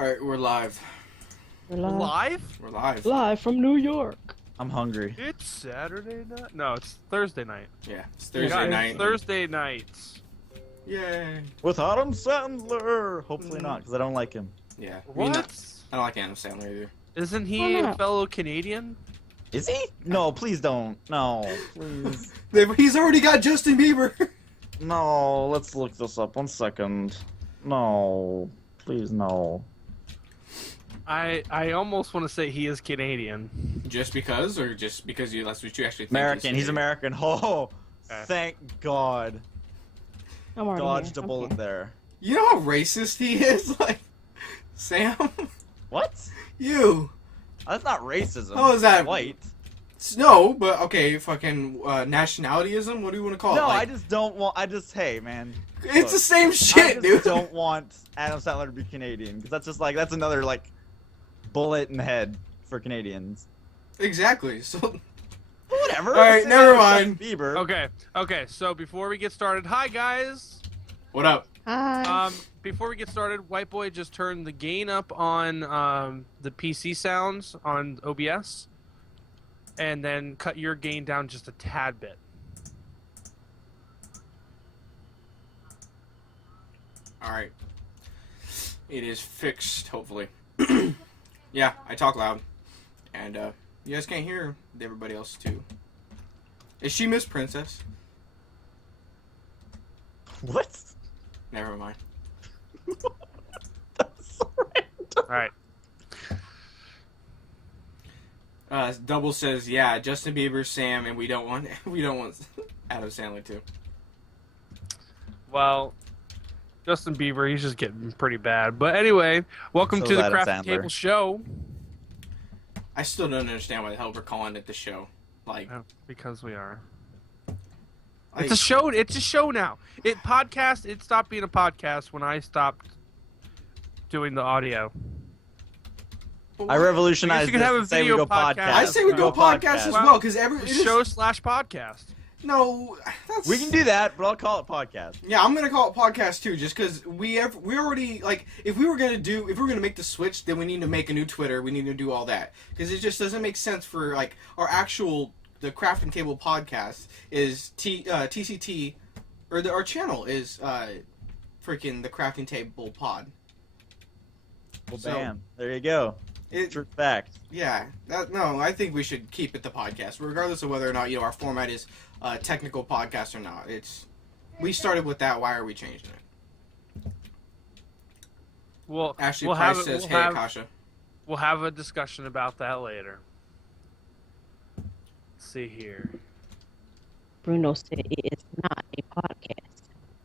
Alright, we're live. We're live. We're live. Live from New York. I'm hungry. It's Saturday night? No, it's Thursday night. Yeah, it's Thursday Guys, night. Thursday nights. Yay. With Adam Sandler! Hopefully not, because I don't like him. Yeah. What? I don't like Adam Sandler either. Isn't he Why a not? fellow Canadian? Is he? No, please don't. No, please. He's already got Justin Bieber. No, let's look this up. 1 second. No. Please, no. I almost want to say he is Canadian. Just because, or just because that's what you actually think? American. He's American. Oh, Okay. thank God. I'm already Dodged here. a bullet Okay. there. You know how racist he is? Like, Sam? What? You. That's not racism. How is that? White. No, but okay, fucking nationalityism? What do you want to call No, it? Like, I just don't want. Hey, man. it's look, the same I shit, just dude. don't want Adam Sandler to be Canadian, because that's just like, that's another, like, bullet in the head for Canadians. Exactly. So, Whatever. Alright, Say never Justin mind. Bieber. Okay, so before we get started, hi guys! what up? Hi. Before we get started, White Boy just turned the gain up on the PC sounds on OBS, and then cut your gain down just a tad bit. Alright. It is fixed, hopefully. Yeah, I talk loud. And, you guys can't hear everybody else, too. Is she Miss Princess? What? Never mind. That's so random. Alright. Double says, yeah, Justin Bieber, Sam, and we don't want Adam Sandler, too. Well, Justin Bieber, he's just getting pretty bad. But anyway, welcome So to the Adam Crafting Sandler. Table Show. I still don't understand why the hell we're calling it the show. Like, Oh, because we are. like It's a show. It's a show now. It stopped being a podcast when I stopped doing the audio. but I what- revolutionized I guess you could this have a and say we video go podcast. podcast. I say we go podcast as well, because Show/podcast. no, that's... We can do that, but I'll call it podcast. Yeah, I'm gonna call it podcast too, just because we already, like, if we were gonna make the switch, then we need to make a new Twitter. We need to do all that, because it just doesn't make sense for, like, the Crafting Table podcast is TCT, or our channel is freaking the Crafting Table Pod. Well, So- bam. There you go. True fact. Yeah, no, I think we should keep it the podcast, regardless of whether or not our format is technical podcast or not. We started with that. Why are we changing it? Well, Ashley we'll Price have, says, we'll "Hey, have, Akasha." we'll have a discussion about that later. Let's see here. Bruno said it is not a podcast.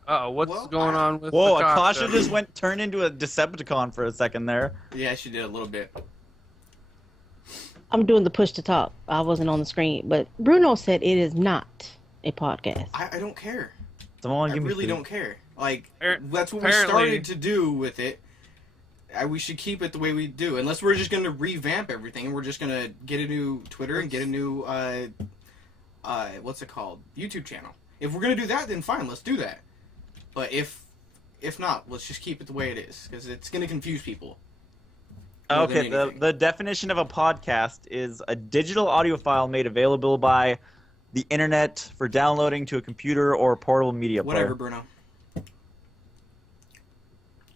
Uh-oh, what's Well, going on with Whoa, Akasha? Akasha just turned into a Decepticon for a second there. Yeah, she did a little bit. I'm doing the push to talk. I wasn't on the screen, but Bruno said it is not a podcast. I don't care. Someone I give me really food. don't care. Like, Appar- that's what we apparently- started to do with it. We should keep it the way we do, unless we're just gonna revamp everything. We're just gonna get a new Twitter and get a new what's it called? YouTube channel. If we're gonna do that, then fine, let's do that. But if not, let's just keep it the way it is, because it's gonna confuse people. more than Okay, anything. the definition of a podcast is a digital audio file made available by the internet for downloading to a computer or a portable media Whatever, player. Bruno.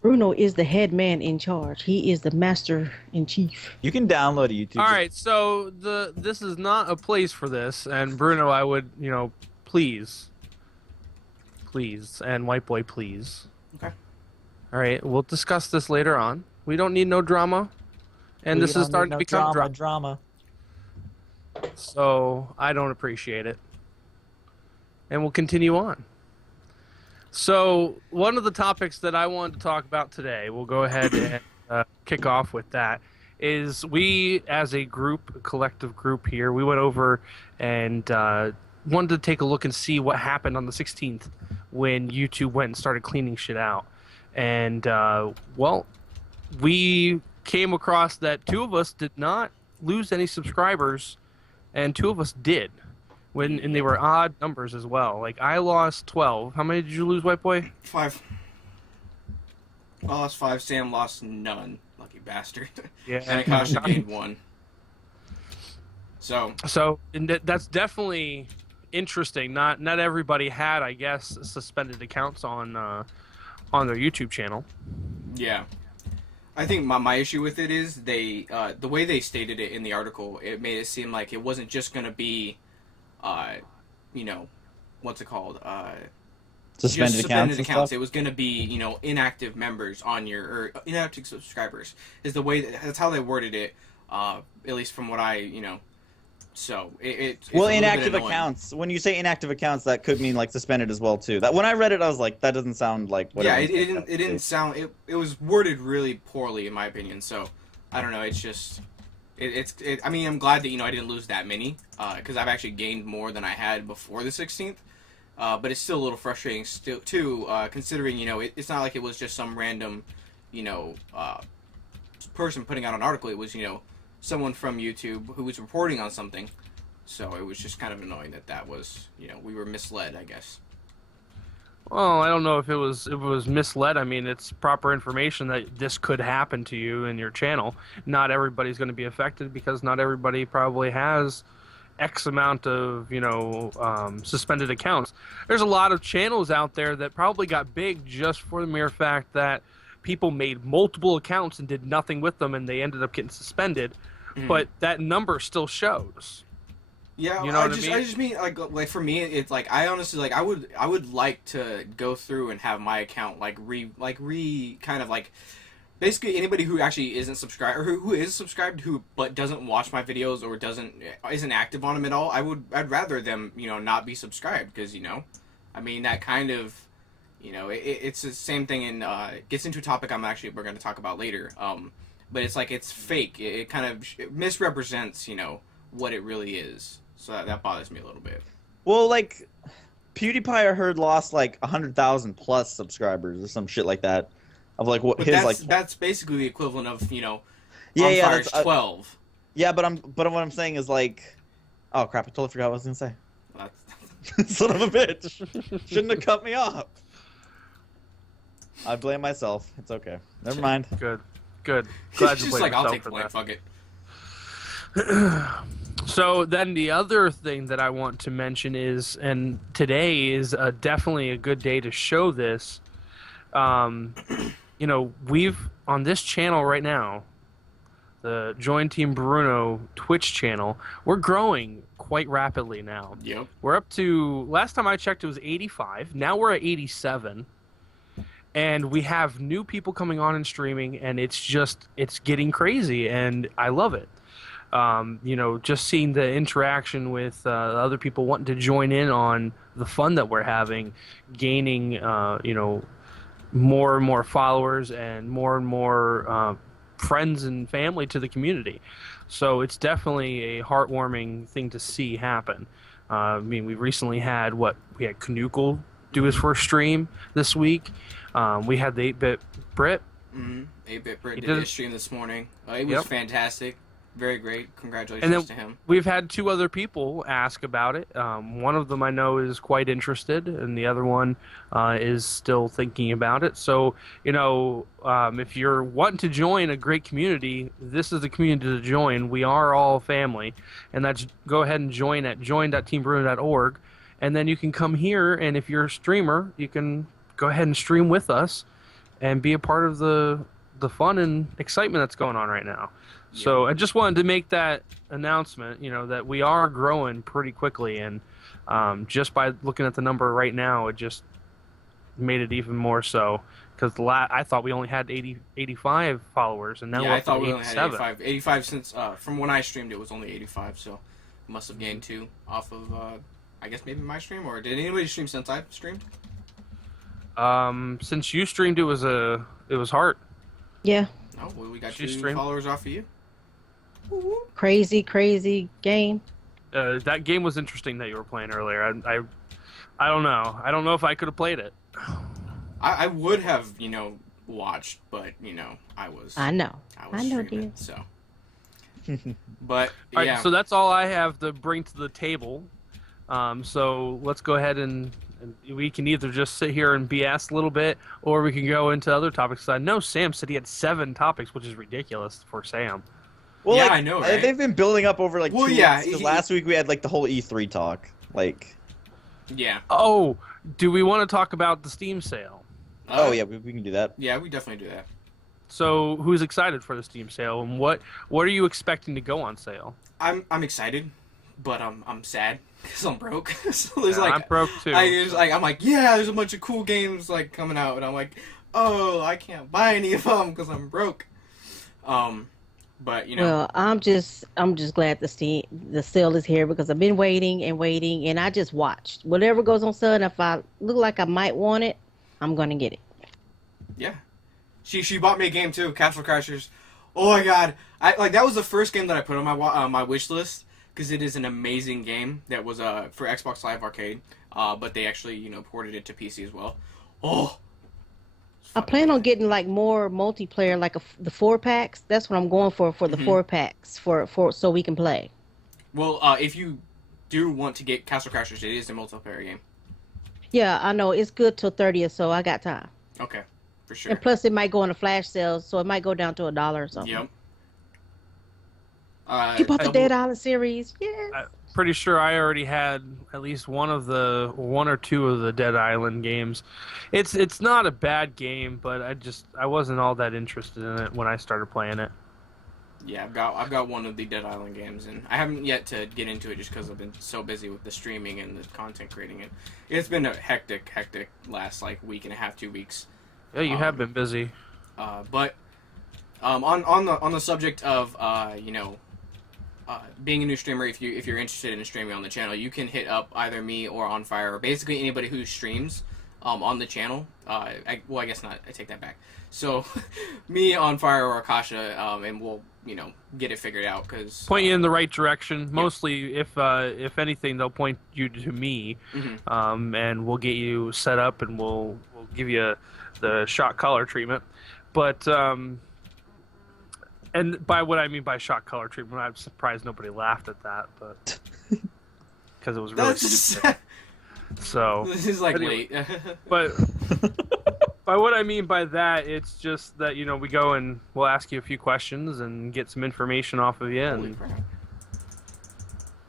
Bruno is the head man in charge. He is the master in chief. You can download a YouTube. All right, so this is not a place for this, and Bruno, I would, please, and White Boy, please. Okay. All right, we'll discuss this later on. We don't need no drama, and We this don't is starting need to no become drama. so I don't appreciate it. And we'll continue on. So one of the topics that I wanted to talk about today, we'll go ahead and kick off with that, is we as a group, a collective group here, we went over and wanted to take a look and see what happened on the 16th when YouTube went and started cleaning shit out. And, well, we came across that 2 of us did not lose any subscribers, and 2 of us did. And they were odd numbers as well. Like, I lost 12. How many did you lose, White Boy? 5. I lost 5. Sam lost none. Lucky bastard. Yeah. And Akasha gained 1. So that's definitely interesting. Not everybody had, I guess, suspended accounts on their YouTube channel. Yeah. I think my issue with it is the way they stated it in the article, it made it seem like it wasn't just going to be, what's it called? Suspended accounts. It was going to be, inactive members on or inactive subscribers is the way that's how they worded it. At least from what I, So it's inactive accounts. When you say inactive accounts, that could mean like suspended as well too. That when I read it, I was like, that doesn't sound like what. Yeah, it didn't sound. It was worded really poorly in my opinion. So I don't know. It's just I mean, I'm glad that I didn't lose that many because I've actually gained more than I had before the 16th. But it's still a little frustrating too, considering it's not like it was just some random person putting out an article. It was someone from YouTube who was reporting on something, so it was just kind of annoying that was we were misled, I guess. Well, I don't know if it was misled. I mean, it's proper information that this could happen to you in your channel. Not everybody's going to be affected because not everybody probably has X amount of suspended accounts. There's a lot of channels out there that probably got big just for the mere fact that people made multiple accounts and did nothing with them, and they ended up getting suspended. But that number still shows. Yeah, you know I mean? just mean like for me, it's like I honestly I would like to go through and have my account kind of like basically anybody who actually isn't subscribed or who is subscribed but doesn't watch my videos or isn't active on them at all. I'd rather them not be subscribed because I mean that kind of it's the same thing and gets into a topic we're going to talk about later. But it's like it's fake. It kind of misrepresents what it really is. So that bothers me a little bit. Well, like PewDiePie, I heard lost like 100,000 plus subscribers or some shit like that. Of like what that's basically the equivalent of that's 12. Yeah, but what I'm saying is like, oh crap! I totally forgot what I was gonna say. Son of a bitch! Shouldn't have cut me off. I blame myself. It's okay. Never mind. Good. Glad you just played like I'll yourself take the for blame. that. Fuck it. So then the other thing that I want to mention is, and today is definitely a good day to show this. We've on this channel right now, the Join Team Bruno Twitch channel, we're growing quite rapidly now. Yep. We're up to, last time I checked, it was 85. Now we're at 87. And we have new people coming on and streaming, and it's getting crazy, and I love it. Just seeing the interaction with other people wanting to join in on the fun that we're having, gaining, more and more followers and more friends and family to the community. So it's definitely a heartwarming thing to see happen. I mean, we recently had Canuckle do his first stream this week. We had the 8-Bit Brit. 8-Bit Brit did his stream this morning. It was fantastic. Very great. Congratulations to him. We've had 2 other people ask about it. One of them I know is quite interested, and the other one is still thinking about it. So, if you're wanting to join a great community, this is the community to join. We are all family, and that's go ahead and join at join.teambruno.org, and then you can come here, and if you're a streamer, you can go ahead and stream with us and be a part of the fun and excitement that's going on right now. So I just wanted to make that announcement, that we are growing pretty quickly, and just by looking at the number right now, it just made it even more so. Because I thought we only had 85 followers, and now we're up to 87. We only had 85. 85 since from when I streamed, it was only 85. So must have gained 2 off of I guess maybe my stream, or did anybody stream since I streamed? Since you streamed, it was Heart. Yeah. Oh, well, we got 2 followers off of you. Crazy game. That game was interesting that you were playing earlier. I don't know. I don't know if I could have played it. I would have, watched, but I was. I know, streaming, dear. So. But all right, yeah. so that's all I have to bring to the table. So let's go ahead and And we can either just sit here and BS a little bit, or we can go into other topics. I know Sam said he had 7 topics, which is ridiculous for Sam. Well, Yeah, like, I know, right? They've been building up over like Well, 2 yeah, weeks. 'Cause last week we had like the whole E3 talk. Like, Yeah. Oh, do we want to talk about the Steam sale? oh yeah, we can do that. Yeah, we definitely do that. So, who's excited for the Steam sale, and what are you expecting to go on sale? I'm excited, but I'm sad because I'm broke. So there's I'm broke too. I'm like, yeah, there's a bunch of cool games like coming out, and I'm like, oh, I can't buy any of them because I'm broke. But you know, Well, I'm just glad the sale is here because I've been waiting, and I just watched whatever goes on sale. And if I look like I might want it, I'm gonna get it. yeah, she bought me a game too, Castle Crashers. Oh my god, that was the first game that I put on my wish list because it is an amazing game that was for Xbox Live Arcade, but they actually ported it to PC as well. Oh. I plan on getting like more multiplayer, like the 4-packs. That's what I'm going for the 4-packs for so we can play. Well, if you do want to get Castle Crashers, it is a multiplayer game. Yeah, I know it's good till 30th, so I got time. Okay, for sure. And plus, it might go on a flash sale, so it might go down to $1 or something. Yep. You bought the Dead Island series? Yeah. Pretty sure I already had at least one or two of the Dead Island games. It's not a bad game, but I wasn't all that interested in it when I started playing it. Yeah, I've got one of the Dead Island games, and I haven't yet to get into it just because I've been so busy with the streaming and the content creating it. It's been a hectic last like week and a half, 2 weeks. Yeah, you have been busy. But on the subject of being a new streamer, if you're interested in streaming on the channel, you can hit up either me or On Fire, or basically anybody who streams on the channel. I guess not. I take that back. So me, On Fire, or Akasha, and we'll get it figured out. Cause point you in the right direction. Mostly, if anything, they'll point you to me, and we'll get you set up, and we'll give you the shot collar treatment. But and by what I mean by shot color treatment, I'm surprised nobody laughed at that, but because it was really stupid. So this is like anyway, late. but by what I mean by that, it's just that we go and we'll ask you a few questions and get some information off of you. Holy And crap.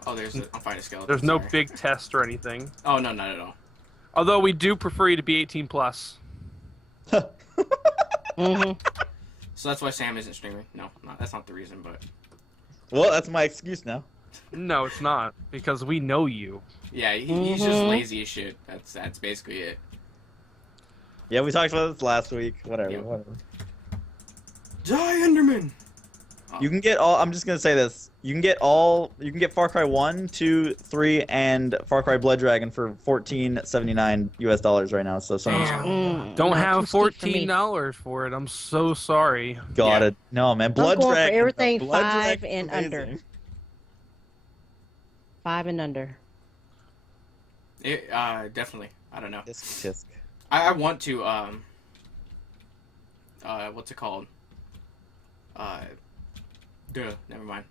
Oh, I'm finding a skeleton. there's no sorry. big test or anything. Oh no, not at all. Although we do prefer you to be 18 plus. So that's why Sam isn't streaming. No, that's not the reason, but Well, that's my excuse now. No, it's not, because we know you. yeah, he's just lazy as shit. That's basically it. Yeah, we talked about this last week. Whatever. Yeah. Whatever. Die, Enderman! You can get all. I'm just gonna say this. You can get all. You can get Far Cry 1, 2, 3, and Far Cry Blood Dragon for $14.79 right now. So someone's Don't Not have too steep for me. $14 for it. I'm so sorry. got Yeah. it. No man, Blood I'm going Dragon. for everything Blood 5 Dragon's and amazing. under. 5 and under. Definitely. I don't know. Tisk, tisk. I want to what's it called? Never mind.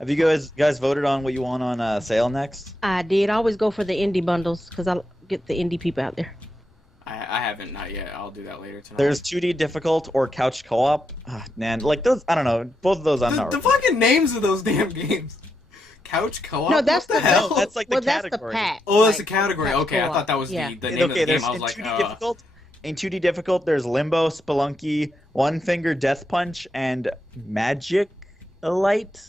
Have you guys voted on what you want on sale next? I did. I always go for the indie bundles because I get the indie people out there. I haven't, not yet. I'll do that later tonight. There's 2D difficult or couch co-op. Man, like those. I don't know. Both of those I'm not. the fucking names of those damn games. Couch co-op. No, that's what the the hell. No, that's like the well, that's the category. pack. Oh, that's like, the category. couch Okay, I co-op. thought that was Yeah. the name of the Okay, game. there's I was in like, 2D difficult. In 2D difficult, there's Limbo, Spelunky, One Finger Death Punch, and Magic Light.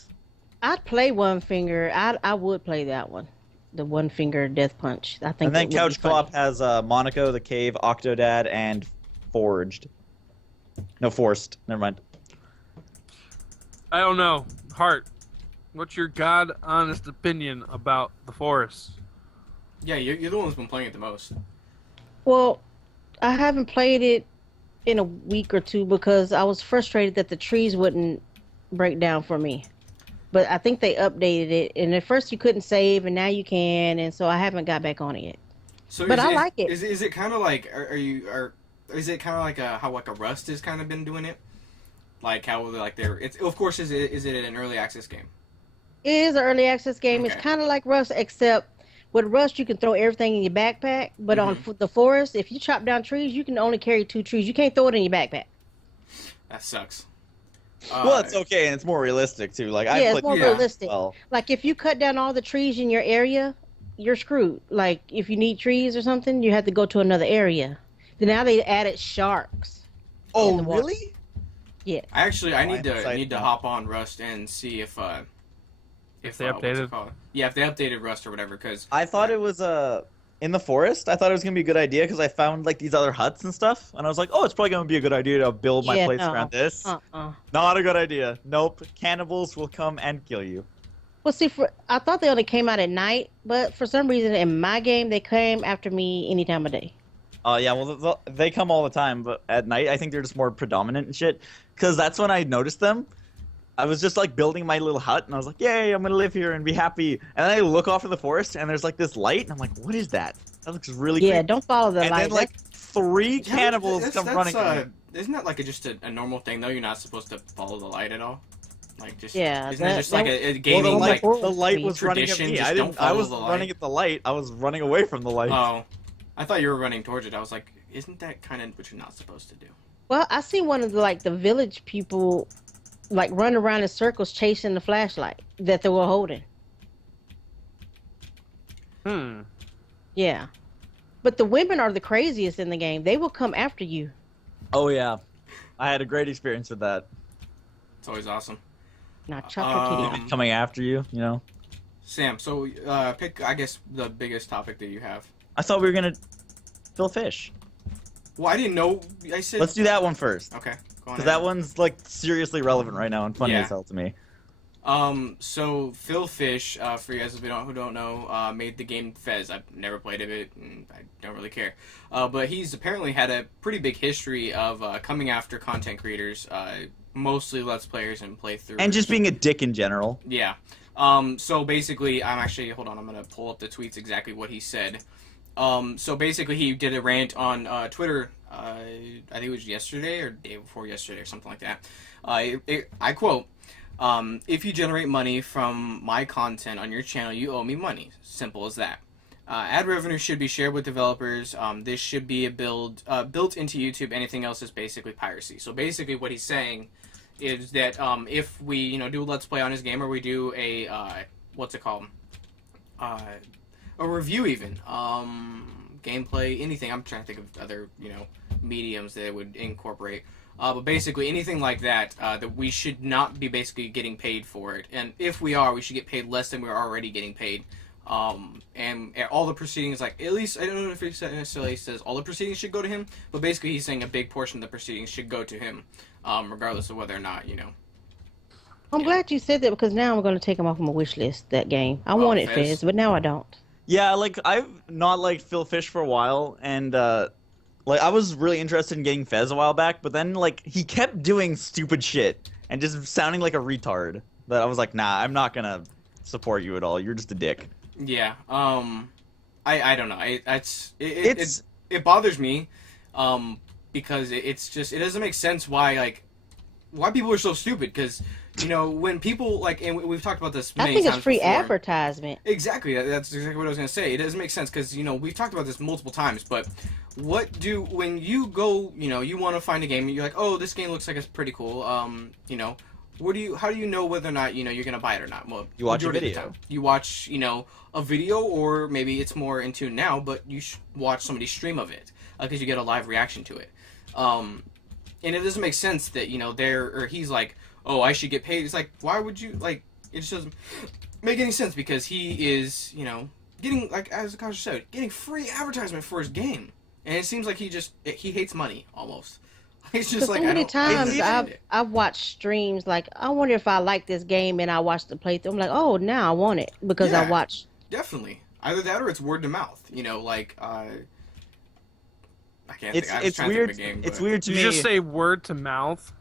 I'd play One Finger. I would play that one. The One Finger Death Punch. I think. And then that would couch be funny. co-op has Monaco, the Cave, Octodad, and Forged. No, Forced. Never mind. I don't know. Hart, what's your god honest opinion about the forest? yeah, you're the one who's been playing it the most. Well, I haven't played it in a week or two because I was frustrated that the trees wouldn't break down for me. But I think they updated it, and at first you couldn't save, and now you can, and so I haven't got back on it yet. So But I like it. Is it kind of like is it kind of like how like a Rust has kind of been doing it? Like how like they're it's of course is it an early access game? It is an early access game. It's Okay. kind of like Rust, except with Rust, you can throw everything in your backpack, but on the forest, if you chop down trees, you can only carry 2 trees. You can't throw it in your backpack. That sucks. Well, it's okay, and it's more realistic too. Like Yeah, it's more realistic. Well. Like if you cut down all the trees in your area, you're screwed. Like if you need trees or something, you have to go to another area. Then now they added sharks. Oh, really? Yeah. I need to hop on Rust and see if they what's updated. it called? Yeah, if they updated Rust or whatever. Because I thought it was in the forest. I thought it was gonna be a good idea because I found like these other huts and stuff, and I was like, oh, it's probably gonna be a good idea to build my place around this. Not a good idea. Nope. Cannibals will come and kill you. Well, see, I thought they only came out at night, but for some reason in my game they came after me any time of day. Oh yeah, well they come all the time, but at night I think they're just more predominant and shit. Because that's when I noticed them. I was just like building my little hut, and I was like, "Yay, I'm gonna live here and be happy." And then I look off in the forest, and there's like this light, and I'm like, "What is that? That looks really Yeah, creepy." don't follow the and light. then like 3 cannibals come running. Isn't that like just a normal thing though? You're not supposed to follow the light at all. Like just yeah, isn't it just like a gaming well, the light was running at tradition? me. I was running at the light. I was running away from the light. Oh, I thought you were running towards it. I was like, isn't that kind of what you're not supposed to do? Well, I see one of the village people like run around in circles chasing the flashlight that they were holding. Yeah. But the women are the craziest in the game. They will come after you. Oh yeah, I had a great experience with that. It's always awesome. Now chop her kitty. Coming after you, you know. Sam, so pick I guess the biggest topic that you have. I thought we were gonna fill fish. Well, I didn't know. I said. Let's do that one first. Okay. Because that one's like seriously relevant right now and funny as hell to me. So Phil Fish, for you guys who don't know, made the game Fez. I've never played it, and I don't really care. But he's apparently had a pretty big history of coming after content creators, mostly Let's Players and playthroughs. And just being a dick in general. Yeah. So basically, hold on, I'm gonna pull up the tweets exactly what he said. So basically, he did a rant on Twitter. I think it was yesterday or day before yesterday or something like that. I quote, "If you generate money from my content on your channel, you owe me money. Simple as that. Ad revenue should be shared with developers. This should be built into YouTube. Anything else is basically piracy." So basically, what he's saying is that if we do a Let's Play on his game, or we do a a review even, gameplay, anything. I'm trying to think of other mediums that it would incorporate. But basically anything like that, that we should not be basically getting paid for it. And if we are, we should get paid less than we're already getting paid. And all the proceedings, like, at least, I don't know if he necessarily says all the proceedings should go to him, but basically he's saying a big portion of the proceedings should go to him, regardless of whether or not, I'm glad you said that, because now I'm going to take him off my wish list, that game. I wanted Fez, but now I don't. Yeah, like, I've not liked Phil Fish for a while, and, like, I was really interested in getting Fez a while back, but then, like, he kept doing stupid shit and just sounding like a retard. That I was like, nah, I'm not gonna support you at all. You're just a dick. Yeah. I don't know. It bothers me, because it doesn't make sense why people are so stupid. Because when people and we've talked about this many times. I think it's free before. Advertisement. Exactly. That's exactly what I was gonna say. It doesn't make sense because we've talked about this multiple times. But when you go, you want to find a game, and you're like, oh, this game looks like it's pretty cool. How do you know whether or not you're gonna buy it or not? Well, you watch a video. You watch a video, or maybe it's more in tune now, but you watch somebody's stream of it because you get a live reaction to it. And it doesn't make sense that he's like, oh, I should get paid. It's like, why would you it just doesn't make any sense, because he is getting, like as Kasha said, getting free advertisement for his game, and it seems like he hates money almost. It's just like, so many times I've watched streams like, I wonder if I like this game, and I watch the playthrough. I'm like, oh, now I want it because I watched. Definitely, either that or it's word of mouth. I can't. It's weird. Of a game, it's weird to me. You just say word to mouth.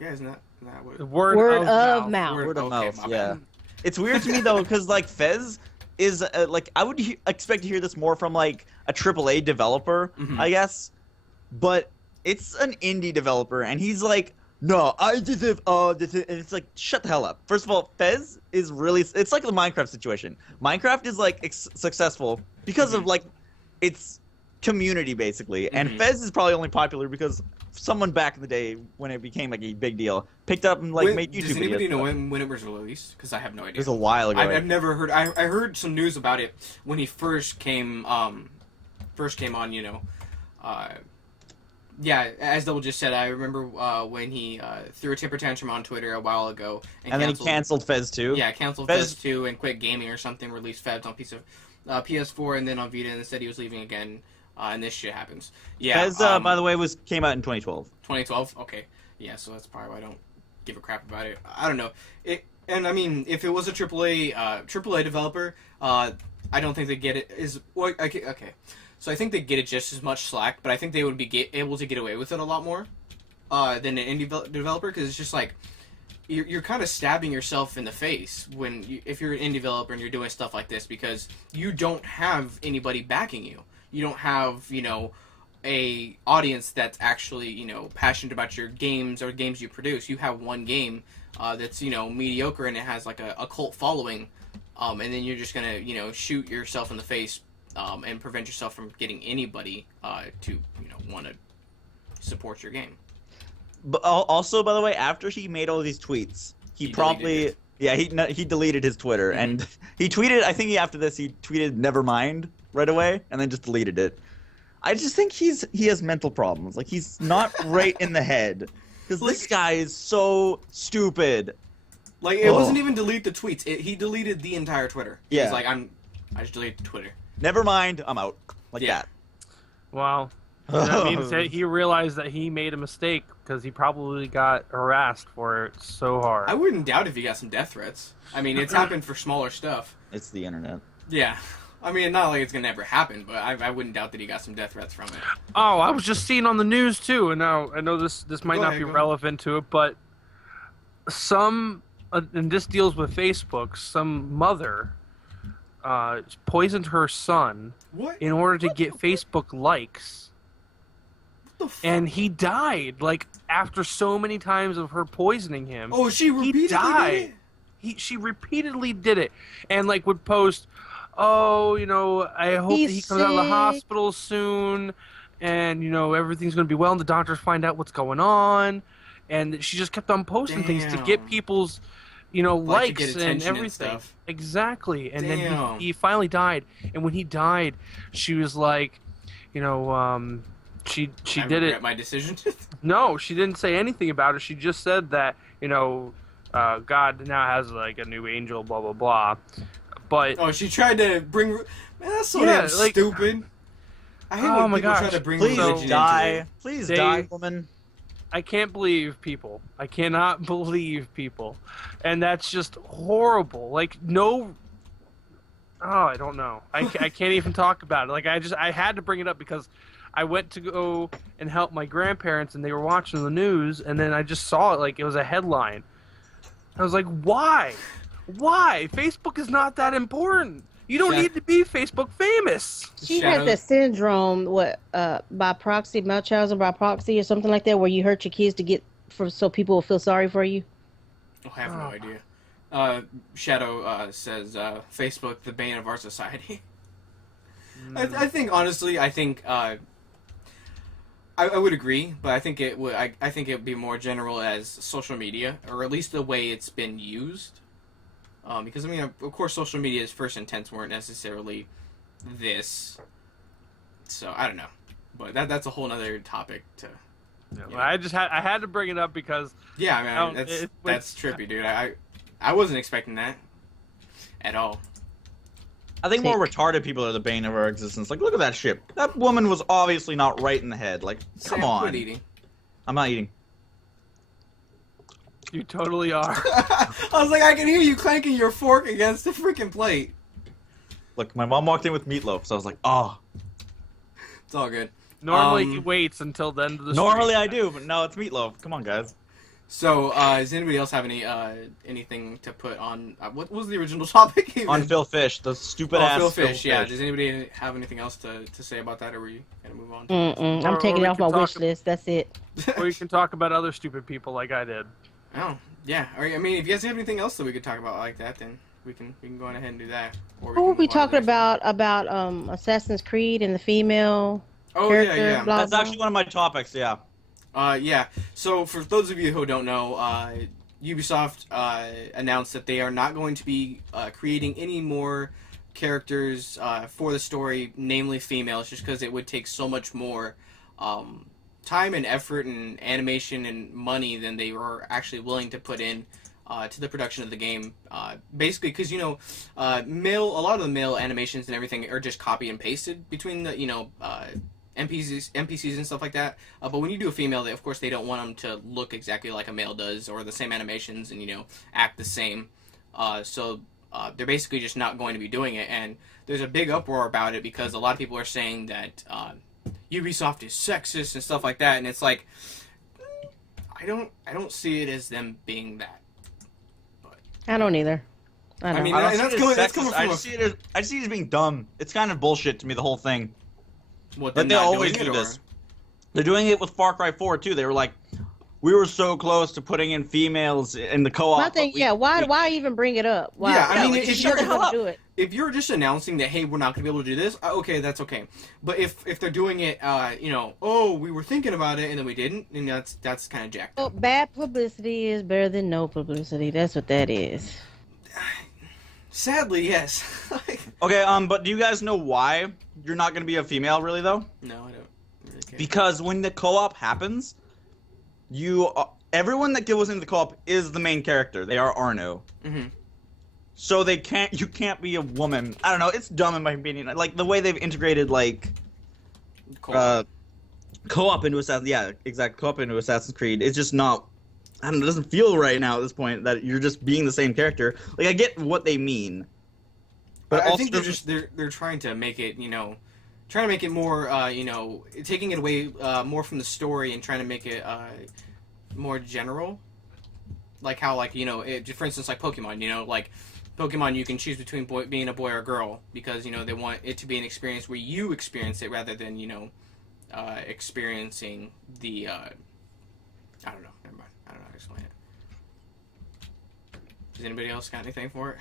Yeah, isn't that what? Word of mouth. Word of okay, mouth. Yeah. It's weird to me though, because like Fez is like, I would expect to hear this more from like a AAA developer, I guess, but it's an indie developer, and he's like no, I did it. And it's like, shut the hell up. First of all, Fez is really. It's like the Minecraft situation. Minecraft is like successful because of like its community basically, and Fez is probably only popular because someone back in the day when it became like a big deal picked up and like made YouTube videos. Does anybody know when it was released? Because I have no idea. It was a while ago. I've never heard. I heard some news about it when he first came on. You know. Yeah, as Double just said, I remember when he threw a temper tantrum on Twitter a while ago. And then he canceled Fez 2. Yeah, canceled Fez 2 and quit gaming or something, released Fez on PS4 and then on Vita, and then said he was leaving again, and this shit happens. Yeah. Fez, by the way, came out in 2012. 2012? Okay. Yeah, so that's probably why I don't give a crap about it. I don't know. And I mean, if it was a AAA developer, I don't think they get it okay. So I think they get it just as much slack, but I think they would be able to get away with it a lot more than an indie developer, because it's just like you're kind of stabbing yourself in the face if you're an indie developer and you're doing stuff like this, because you don't have anybody backing you. You don't have, you know, a audience that's actually, you know, passionate about your games or games you produce. You have one game that's, you know, mediocre and it has like a cult following, and then you're just gonna, you know, shoot yourself in the face. And prevent yourself from getting anybody to, you know, want to support your game. But also, by the way, after he made all these tweets, he promptly he deleted his Twitter and he tweeted. I think after this he tweeted "Nevermind" right away and then just deleted it. I just think he has mental problems. Like, he's not right in the head because this guy is so stupid. Like, it wasn't even delete the tweets. He deleted the entire Twitter. Yeah. He's like, I just deleted Twitter. Never mind, I'm out. Like that. Wow. That means that he realized that he made a mistake because he probably got harassed for it so hard. I wouldn't doubt if he got some death threats. I mean, it's happened for smaller stuff. It's the internet. Yeah. I mean, not like it's going to ever happen, but I wouldn't doubt that he got some death threats from it. Oh, I was just seeing on the news, too, and now I know this might not be relevant to it, but and this deals with Facebook, some mother poisoned her son in order to get Facebook likes. What the fuck? And he died, like, after so many times of her poisoning him. Oh, she repeatedly did it? She repeatedly did it. And, like, would post, oh, you know, I hope that he comes out of the hospital soon, and, you know, everything's going to be well, and the doctors find out what's going on. And she just kept on posting things to get people's, you know, likes and everything. And exactly. And then he finally died. And when he died, she was like, you know, she did it. My decision. No, she didn't say anything about it. She just said that, you know, God now has like a new angel, blah blah blah. But she tried to bring. Man, that's so damn stupid. I hate when people try to bring religion into it. Please die, woman. I can't believe people. I cannot believe people. And that's just horrible. Like, no... Oh, I don't know. I can't even talk about it. Like, I had to bring it up because I went to go and help my grandparents and they were watching the news and then I just saw it like it was a headline. I was like, why? Why? Facebook is not that important. You don't need to be Facebook famous. She had that syndrome, by proxy, Munchausen by proxy, or something like that, where you hurt your kids so people will feel sorry for you. Oh, I have no idea. Shadow says, Facebook, the bane of our society. I think honestly, I would agree, but I think it would. I think it would be more general as social media, or at least the way it's been used. Because, I mean, of course, social media's first intents weren't necessarily this. So, I don't know. But that's a whole other topic to... Yeah, I had to bring it up because... Yeah, I mean, that's trippy, dude. I wasn't expecting that at all. I think more retarded people are the bane of our existence. Like, look at that shit. That woman was obviously not right in the head. Like, come on. Quit eating. I'm not eating. You totally are. I was like, I can hear you clanking your fork against the freaking plate. Look, my mom walked in with meatloaf, so I was like, oh. It's all good. Normally he waits until the end of the Normally I do, but no, it's meatloaf. Come on, guys. So, does anybody else have anything to put on? What was the original topic? Even? On Phil Fish, the stupid ass Phil Fish. Yeah. Does anybody have anything else to say about that, or are we gonna move on? I'm taking we it off can my talk wish list. That's it. Or you can talk about other stupid people like I did. Oh, yeah. All right, I mean, if you guys have anything else that we could talk about like that, then we can go on ahead and do that. Or What were can we move on to talking the next one. about Assassin's Creed and the female Oh character? yeah, yeah. Blah, That's blah. actually one of my topics. Yeah. Yeah. So for those of you who don't know, Ubisoft announced that they are not going to be creating any more characters for the story, namely females, just because it would take so much more time and effort and animation and money than they were actually willing to put in to the production of the game. Basically, because a lot of the male animations and everything are just copy and pasted between the NPCs and stuff like that. But when you do a female, of course, they don't want them to look exactly like a male does or the same animations and, act the same. So they're basically just not going to be doing it. And there's a big uproar about it because a lot of people are saying that Ubisoft is sexist and stuff like that. And it's like, I don't see it as them being that. I don't either. I don't. mean, I don't and see that's it as coming sexist. from I just see it as being dumb. It's kind of bullshit to me, the whole thing. what, Like them they not always doing do it, or- this. They're doing it with Far Cry 4 too. They were like, we were so close to putting in females in the co-op. My thing, why even bring it up? Why? Yeah, I mean, like, if you're you're- not gonna do it. If you're just announcing that, hey, we're not going to be able to do this, okay, that's okay. But if they're doing it, oh, we were thinking about it and then we didn't, and that's kind of jacked Well, up. bad publicity is better than no publicity. That's what that is. Sadly, yes. Okay, but do you guys know why you're not going to be a female, really, though? No, I don't really care. Because when the co-op happens, everyone that goes into the co-op is the main character. They are Arno. Mhm. So you can't be a woman. I don't know, it's dumb in my opinion. Like, the way they've integrated, like, Cool. co-op into co-op into Assassin's Creed, it's just not, I don't know, it doesn't feel right now at this point that you're just being the same character. Like, I get what they mean. But I also think they're trying to make it, trying to make it more, taking it away more from the story and trying to make it more general. Like how, for instance, like Pokemon, like Pokemon, you can choose between being a boy or a girl because, they want it to be an experience where you experience it rather than, experiencing the, I don't know, never mind. I don't know how to explain it. Does anybody else got anything for it?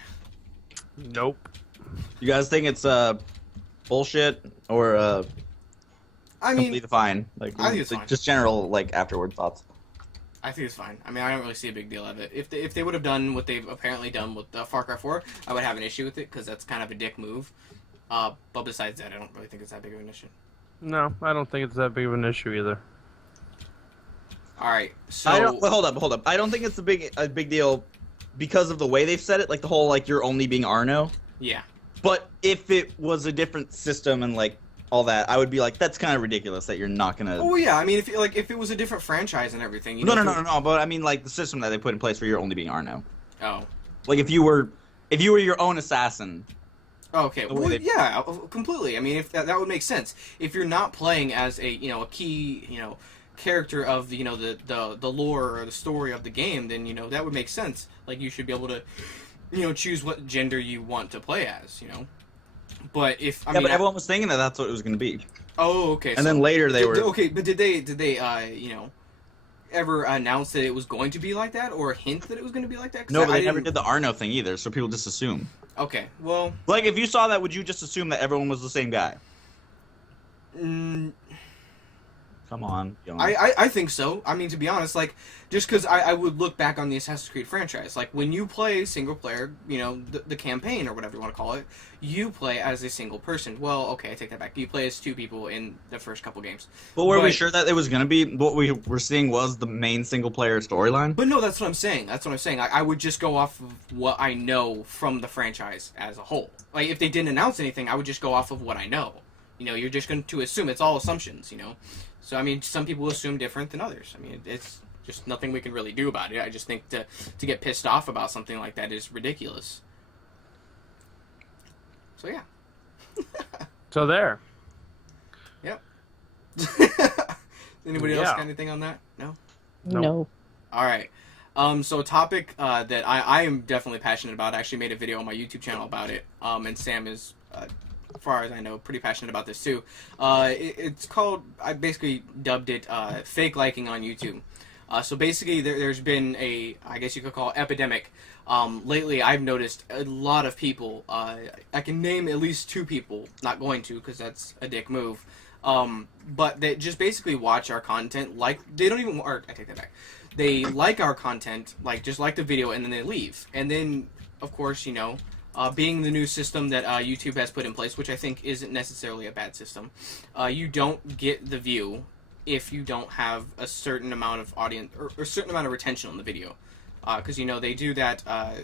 Nope. You guys think it's bullshit or I mean, completely fine? Like, I think it's like, fine. just general afterward thoughts. I think it's fine. I mean, I don't really see a big deal of it. If they would have done what they've apparently done with Far Cry 4, I would have an issue with it because that's kind of a dick move. But besides that, I don't really think it's that big of an issue. No, I don't think it's that big of an issue either. All right, so Well, hold up. I don't think it's a big deal because of the way they've said it, like the whole you're only being Arno. yeah, But if it was a different system and all that, I would be like, that's kind of ridiculous that you're not gonna. oh yeah. I mean, if it was a different franchise and everything, No. But I mean, the system that they put in place for you're only being Arno. Oh, Like if you were your own assassin. okay. The way Well, they- yeah, completely. I mean, if that would make sense. If you're not playing as a a key character of the the lore or the story of the game, then that would make sense. Like you should be able to choose what gender you want to play as. But if I mean, But everyone was thinking that that's what it was gonna be. oh, okay. And then later they were. okay. But did they ever announce that it was going to be like that or hint that it was going to be like that? 'Cause No, but I they never didn't- did the Arno thing either, so people just assume. Okay, well, Like, if you saw that, would you just assume that everyone was the same guy? mm, Come on. I think so. I mean, to be honest, just because I would look back on the Assassin's Creed franchise, when you play single player, the campaign or whatever you want to call it, you play as a single person. Well, okay, I take that back. You play as two people in the first couple games. But were we But- sure that it was going to be what we were seeing was the main single-player storyline? But no, that's what I'm saying. I would just go off of what I know from the franchise as a whole. Like, if they didn't announce anything, I would just go off of what I know. You're just going to assume. It's all assumptions, So, I mean, some people assume different than others. I mean, it's just nothing we can really do about it. I just think to get pissed off about something like that is ridiculous. So, yeah. So there. Yep. Anybody else Yeah. got anything on that? No? Nope. No. All right. So a topic that I am definitely passionate about. I actually made a video on my YouTube channel about it. And Sam is, as far as I know, pretty passionate about this too. It's called, I basically dubbed it fake liking on YouTube. So basically there's been a, I guess you could call it epidemic. Lately I've noticed a lot of people, I can name at least 2 people, not going to because that's a dick move. But they just basically watch our content, like, they don't even, or I take that back. They like our content, like, just like the video, and then they leave. And then, of course, you know, being the new system that YouTube has put in place, which I think isn't necessarily a bad system, you don't get the view if you don't have a certain amount of audience, or a certain amount of retention on the video. Because, you know, they do that,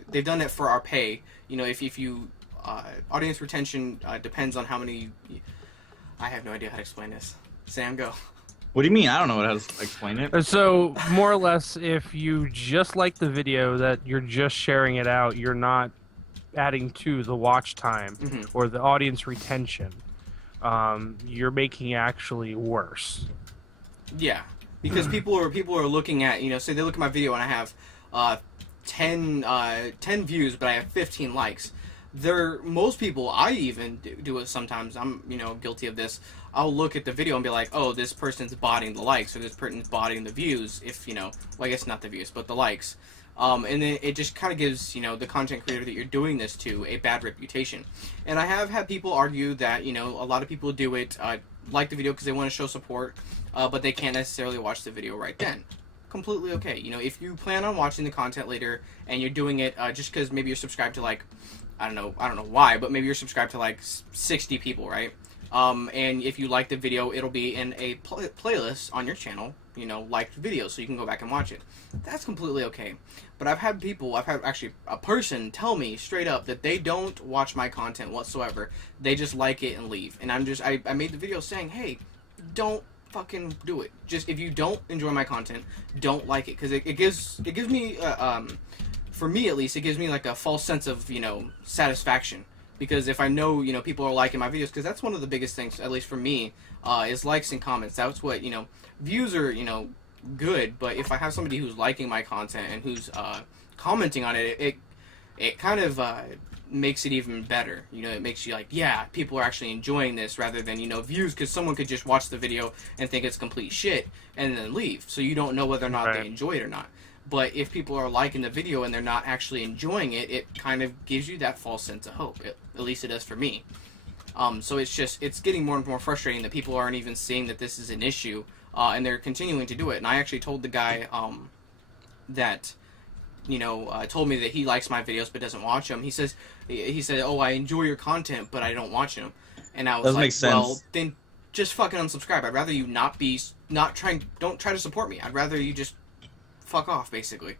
they've done that for our pay. You know, if you, audience retention depends on how many, I have no idea how to explain this. Sam, go. What do you mean? I don't know how to explain it. So, more or less, if you just like the video, that you're just sharing it out, you're not adding to the watch time or the audience retention. You're making it actually worse. Yeah, because people are looking at, you know, say they look at my video and I have 10 views, but I have 15 likes. Most people, I even do it sometimes, I'm, you know, guilty of this. I'll look at the video and be like, oh, this person's botting the likes, or this person's botting the views, if, you know, well, I guess not the views, but the likes. And then it just kind of gives, you know, the content creator that you're doing this to a bad reputation. And I have had people argue that, you know, a lot of people do it, like the video because they want to show support, but they can't necessarily watch the video right then. Completely okay. You know, if you plan on watching the content later and you're doing it just because maybe you're subscribed to, like, I don't know why, but maybe you're subscribed to like 60 people, right? And if you like the video, it'll be in a playlist on your channel, you know, liked videos, so you can go back and watch it. That's completely okay. But I've had actually a person tell me straight up that they don't watch my content whatsoever. They just like it and leave. And I made the video saying, hey, don't fucking do it. Just, if you don't enjoy my content, don't like it, because it gives me for me at least, it gives me like a false sense of, you know, satisfaction. Because if I know, you know, people are liking my videos, because that's one of the biggest things, at least for me, is likes and comments. That's what, you know, views are, you know, good, but if I have somebody who's liking my content and who's commenting on it, it kind of makes it even better. You know, it makes you like, yeah, people are actually enjoying this, rather than, you know, views, because someone could just watch the video and think it's complete shit and then leave. So you don't know whether or not they enjoy it or not. But if people are liking the video and they're not actually enjoying it, it kind of gives you that false sense of hope. At least it does for me. So it's getting more and more frustrating that people aren't even seeing that this is an issue, and they're continuing to do it. And I actually told the guy that, you know, told me that he likes my videos but doesn't watch them. He said, oh, I enjoy your content, but I don't watch them. And I was Doesn't like, make sense. well, then just fucking unsubscribe. I'd rather you don't try to support me. I'd rather you just fuck off, basically.